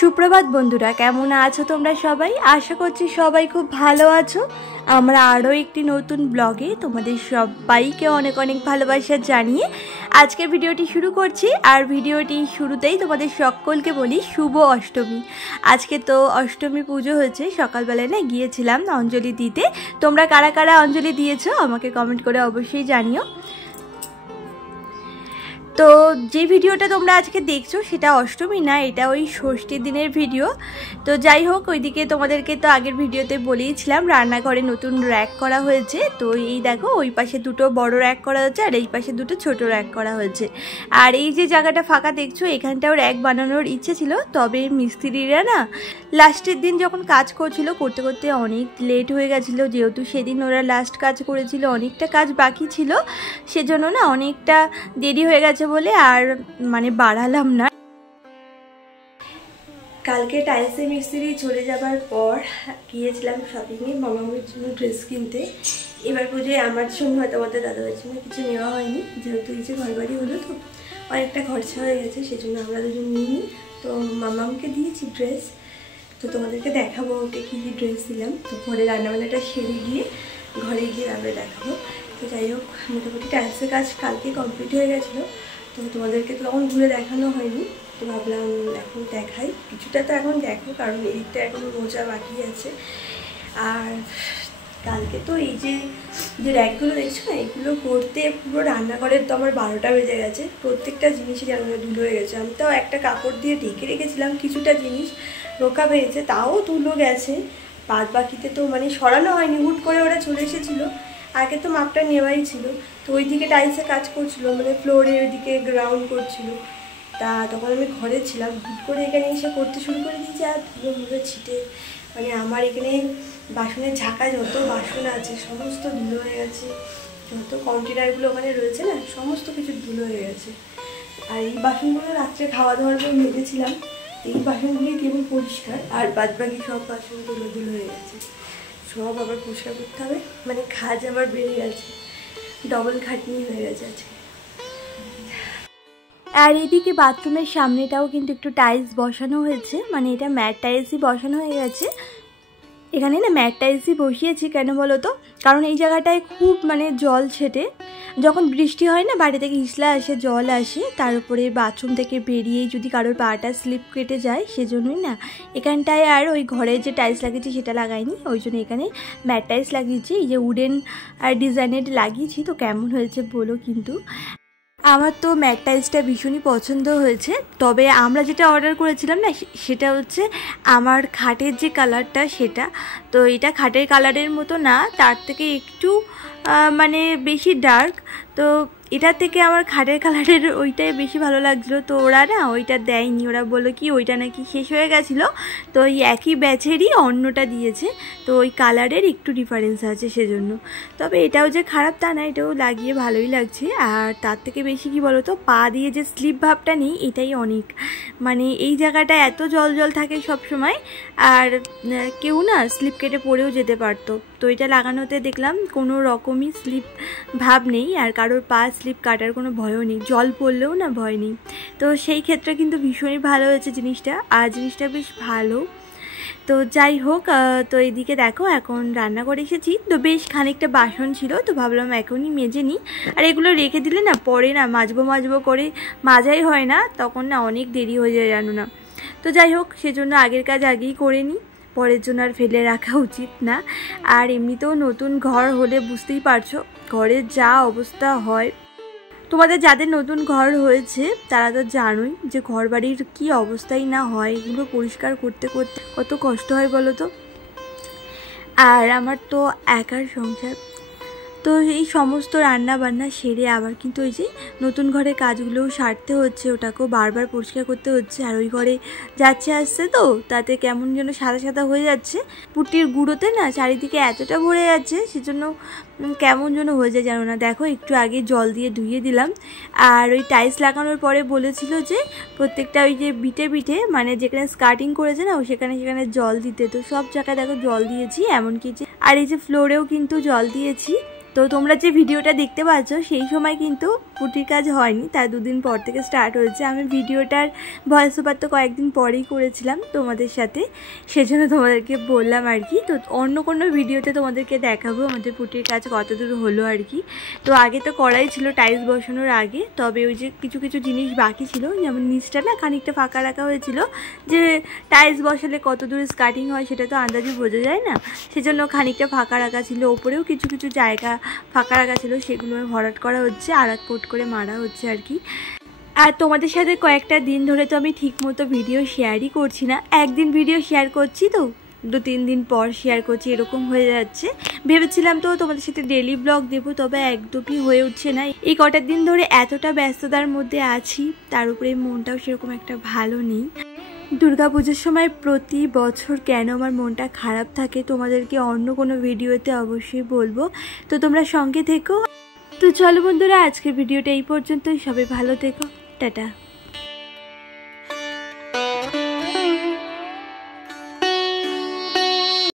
সুপ্রভাত বন্ধুরা, কেমন আছো তোমরা সবাই? আশা করছি সবাই খুব ভালো আছো। আমরা আরও একটি নতুন ব্লগে তোমাদের সবাইকে অনেক অনেক ভালোবাসা জানিয়ে আজকের ভিডিওটি শুরু করছি। আর ভিডিওটি শুরুতেই তোমাদের সকলকে বলি শুভ অষ্টমী। আজকে তো অষ্টমী পুজো হয়েছে, সকালবেলায় না গিয়েছিলাম অঞ্জলি দিতে। তোমরা কারা কারা অঞ্জলি দিয়েছো আমাকে কমেন্ট করে অবশ্যই জানিও। তো যে ভিডিওটা তোমরা আজকে দেখছো সেটা অষ্টমী না, এটা ওই ষষ্ঠীর দিনের ভিডিও। তো যাই হোক, ওইদিকে তোমাদেরকে তো আগের ভিডিওতে বলেইছিলাম রান্নাঘরে নতুন র্যাক করা হয়েছে। তো এই দেখো, ওই পাশে দুটো বড় র্যাক করা হয়েছে আর এই পাশে দুটো ছোট র্যাক করা হয়েছে। আর এই যে জায়গাটা ফাঁকা দেখছো, এখানটাও র্যাক বানানোর ইচ্ছে ছিল, তবে মিস্ত্রিরা না লাস্টের দিন যখন কাজ করছিল করতে করতে অনেক লেট হয়ে গেছিলো। যেহেতু সেদিন ওরা লাস্ট কাজ করেছিল, অনেকটা কাজ বাকি ছিল, সেজন্য না অনেকটা দেরি হয়ে গেছে বলে আর বাড়ালাম না। কালকে টাইলসের মিস্ত্রি চলে যাবার পর গিয়েছিলাম শপিংয়ে মামামের জন্য ড্রেস কিনতে। এবার পুজোয় আমার জন্য হয়তো আমাদের দাদাদের জন্য কিছু নেওয়া হয়নি, যেহেতু এই যে ঘর বাড়ি হলো তো অনেকটা খরচা হয়ে গেছে, সেজন্য আমরা দুজন নিইনি। তো মামামকে দিয়েছি ড্রেস, তো তোমাদেরকে দেখাবো ওকে কী কী ড্রেস দিলাম। তো পরে রান্নাবান্নাটা সেরে গিয়ে ঘরে গিয়ে আমরা দেখাবো। তো যাই হোক, মোটামুটি টাইলসের কাজ কালকে কমপ্লিট হয়ে গেছিলো, তো তোমাদেরকে তো তখন ঘুরে দেখানো হয়নি। তো ভাবলাম এখন দেখাই, কিছুটা তো এখন দেখো, কারণ এদিকটা এখন মোজা বাকি আছে। আর কালকে তো এই যে র্যাকগুলো দেখছো না, এগুলো করতে পুরো রান্নাঘরের তো আমার 12টা বেজে গেছে। প্রত্যেকটা জিনিসই যেন ধুলো হয়ে গেছে। আমি তাও একটা কাপড় দিয়ে ঢেকে রেখেছিলাম, কিছুটা জিনিস রোকা হয়েছে, তাও ধুলো গেছে। বাদ বাকিতে তো সরানো হয়নি, হুট করে ওরা চলে এসেছিলো। আগে তো মাপটা নেওয়াই ছিল, তো ওই দিকে টাইলসে কাজ করছিল, ফ্লোরে ওইদিকে গ্রাউন্ড করছিল। তা তখন আমি ঘরে ছিলাম, হুট করে এখানে এসে করতে শুরু করে দিয়েছি। আর ধুলো মুলো ছিটে আমার এখানে বাসনের ঝাঁকা যত বাসন আছে সমস্ত ধুলো হয়ে গেছে। যত কন্টেনারগুলো ওখানে রয়েছে না, সমস্ত কিছু ধুলো হয়ে গেছে। আর এই বাসনগুলো রাত্রে খাওয়া দাওয়ার পর মেজেছিলাম, এই বাসনগুলি কেবল পরিষ্কার, আর বাদ বাকি সব বাসন ধুলো ধুলো হয়ে গেছে। সব আবার পরিষ্কার করতে হবে, কাজ আবার বেড়ে গেছে, ডবল খাটনি হয়ে গেছে আজকে। আর এদিকে বাথরুমের সামনেটাও কিন্তু একটু টাইলস বসানো হয়েছে, এটা ম্যাট টাইলসই বসানো হয়ে গেছে। এখানে না ম্যাট টাইলসই বসিয়েছি কেন বলো তো, কারণ এই জায়গাটায় খুব জল ছেটে, যখন বৃষ্টি হয় না বাড়ি থেকে হিসলা আসে, জল আসে, তার উপরে বাথরুম থেকে বেরিয়েই যদি কারোর পাটা স্লিপ কেটে যায়, সেজন্যই না এখানটায় আর ওই ঘরে যে টাইলস লাগিয়েছি সেটা লাগাইনি, ওই জন্য এখানে ম্যাট টাইলস লাগিয়েছি। এই যে উডেন আর ডিজাইনের লাগিয়েছি। তো কেমন হয়েছে বলো কিন্তু। আমার তো ম্যাট টাইলসটা ভীষণই পছন্দ হয়েছে, তবে আমরা যেটা অর্ডার করেছিলাম না সেটা হচ্ছে আমার খাটের যে কালারটা সেটা। তো এটা খাটের কালারের মতো না, তার থেকে একটু বেশি ডার্ক। তো এটা থেকে আমার খাটের কালারের ওইটাই বেশি ভালো লাগছিলো। তো ওরা না ওইটা দেয়নি, ওরা বললো কি ওইটা নাকি শেষ হয়ে গেছিলো, তো ওই একই ব্যাচেরই অন্যটা দিয়েছে। তো ওই কালারের একটু ডিফারেন্স আছে সেজন্য। তবে এটাও যে খারাপ তা না, এটাও লাগিয়ে ভালোই লাগছে। আর তার থেকে বেশি কি বলো তো, পা দিয়ে যে স্লিপ ভাবটা নেই এটাই অনেক, এই জায়গাটা এত জল জল থাকে সব সময়, আর কেউ না স্লিপ কেটে পড়েও যেতে পারতো। তো এটা লাগানোতে দেখলাম কোনো রকমই স্লিপ ভাব নেই, আর কারোর পা স্লিপ কাটার কোনো ভয়ও নেই, জল পড়লেও না ভয় নেই। তো সেই ক্ষেত্রে কিন্তু ভীষণই ভালো হয়েছে জিনিসটা, আর জিনিসটা বেশ ভালো। তো যাই হোক, তো এদিকে দেখো এখন রান্না করে এসেছি, তো বেশ খানিকটা বাসন ছিল, তো ভাবলাম এখনই মেজে নিই। আর এগুলো রেখে দিলে না পরে না মাজবো করে মাজাই হয় না, তখন না অনেক দেরি হয়ে যায় জানো না। তো যাই হোক, সেজন্য আগের কাজ আগেই করে নিই, পরের জন্য আর ফেলে রাখা উচিত না। আর এমনিতেও নতুন ঘর হলে বুঝতেই পারছো ঘরের যা অবস্থা হয়। তোমাদের যাদের নতুন ঘর হয়েছে তারা তো জানোই যে ঘর বাড়ির কী অবস্থাই না হয়, এগুলো পরিষ্কার করতে করতে কত কষ্ট হয় বলো তো। আর আমার তো একার সংসার, তো এই সমস্ত রান্না বান্না সেরে আবার কিন্তু ওই যে নতুন ঘরে কাজগুলোও সারতে হচ্ছে, ওটাকেও বারবার পরিষ্কার করতে হচ্ছে। আর ওই ঘরে যাচ্ছে আসছে তো তাতে কেমন যেন সাদা সাদা হয়ে যাচ্ছে, পুটির গুঁড়োতে না চারিদিকে এতটা ভরে যাচ্ছে, সেজন্য কেমন যেন হয়ে যায় জানো না। দেখো একটু আগে জল দিয়ে ধুয়ে দিলাম। আর ওই টাইলস লাগানোর পরে বলেছিল যে প্রত্যেকটা ওই যে বিটে যেখানে স্কার্টিং করেছে না সেখানে জল দিতে, তো সব জায়গায় দেখো জল দিয়েছি এমনকি যে, আর এই যে ফ্লোরেও কিন্তু জল দিয়েছি। তো তো তোমরা যে ভিডিওটা দেখতে পাচ্ছ সেই সময় কিন্তু পুটির কাজ হয়নি, তার 2 দিন পর থেকে স্টার্ট হয়েছে। আমি ভিডিওটার ভয়েস ওভার তো কয়েকদিন পরেই করেছিলাম তোমাদের সাথে, সেজন্য তোমাদেরকে বললাম আর কি। তো অন্য কোনো ভিডিওতে তোমাদেরকে দেখাবো আমাদের পুটির কাজ কত দূর হলো আর কি। তো আগে তো করাই ছিল টাইলস বসানোর আগে, তবে ওই যে কিছু কিছু জিনিস বাকি ছিল, যেমন নিচটা না খানিকটা ফাঁকা রাখা হয়েছিল, যে টাইলস বসালে কত দূর স্কার্টিং হয় সেটা তো আন্দাজে বোঝা যায় না, সেজন্য খানিকটা ফাঁকা রাখা ছিল। ওপরেও কিছু কিছু জায়গা ফাঁকা রাখা ছিল, সেগুলো ভরাট করা হচ্ছে, আর এক কোট করে মারা হচ্ছে আর কি। আর তোমাদের সাথে কয়েকটা দিন ধরে তো আমি ঠিকমতো ভিডিও শেয়ারই করছি না, একদিন ভিডিও শেয়ার করছি তো 2-3 দিন পর শেয়ার করছি, এরকম হয়ে যাচ্ছে। ভেবেছিলাম তো তোমাদের সাথে ডেলি ব্লগ দেবো, তবে একদমই হয়ে উঠছে না। এই কটা দিন ধরে এতটা ব্যস্ততার মধ্যে আছি, তার উপরে মনটাও সেরকম একটা ভালো নেই। দুর্গাপুজোর সময় প্রতি বছর কেন আমার মনটা খারাপ থাকে তোমাদেরকে অন্য কোনো ভিডিওতে অবশ্যই বলবো, তো তোমরা সঙ্গে থেকো। তো চলো বন্ধুরা, আজকের ভিডিওটা এই পর্যন্তই। সবাই ভালো থেকো, টাটা।